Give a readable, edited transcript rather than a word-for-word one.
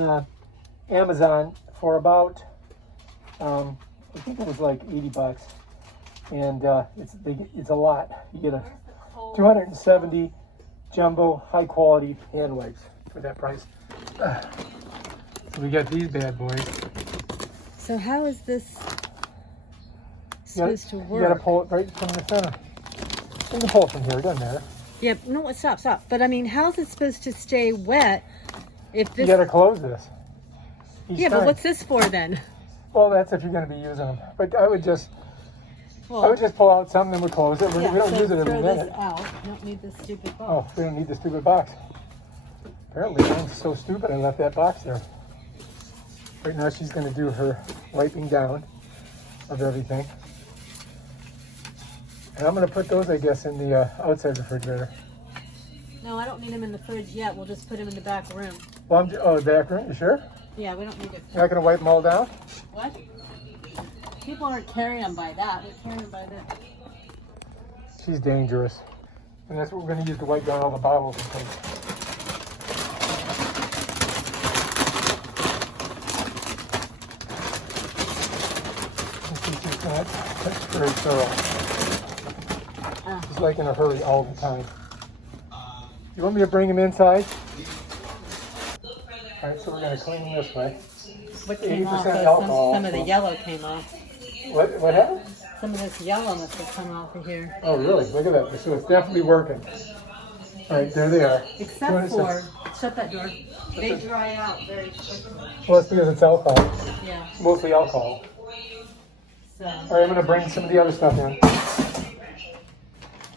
on Amazon for about, I think it was like 80 bucks. And it's a lot. You get a 270 jumbo high quality hand wipes for that price. So we got these bad boys. So how is this supposed to work? You gotta pull it right from the center. You can pull it from here, it doesn't matter. Yeah, no, stop. But I mean, how's it supposed to stay wet if this... You gotta close this. Yeah, but what's this for then? Well, that's if you're gonna be using them. But I would just pull out some, then we close it. We don't use it every minute. This out. You don't need this stupid box. Oh, we don't need the stupid box. Apparently, I'm so stupid I left that box there. Right now, she's gonna do her wiping down of everything. And I'm gonna put those, I guess, in the outside refrigerator. No, I don't need them in the fridge yet. We'll just put them in the back room. Well, back room, you sure? Yeah, we don't need it. You're not gonna wipe them all down? What? People aren't carrying them by that. They're carrying them by this. She's dangerous. And that's what we're gonna use to wipe down all the bottles and things. That's very thorough. She's like in a hurry all the time. You want me to bring him inside? All right, so we're going to clean him this way. What came off? Alcohol. Some of the yellow came off. What happened? Some of this yellow must have come off of here. Oh, really? Look at that. So it's definitely working. All right, there they are. Except for, shut that door. They dry out very quickly. Well, it's because it's alcohol. Yeah. Mostly alcohol. So. All right, I'm going to bring some of the other stuff in.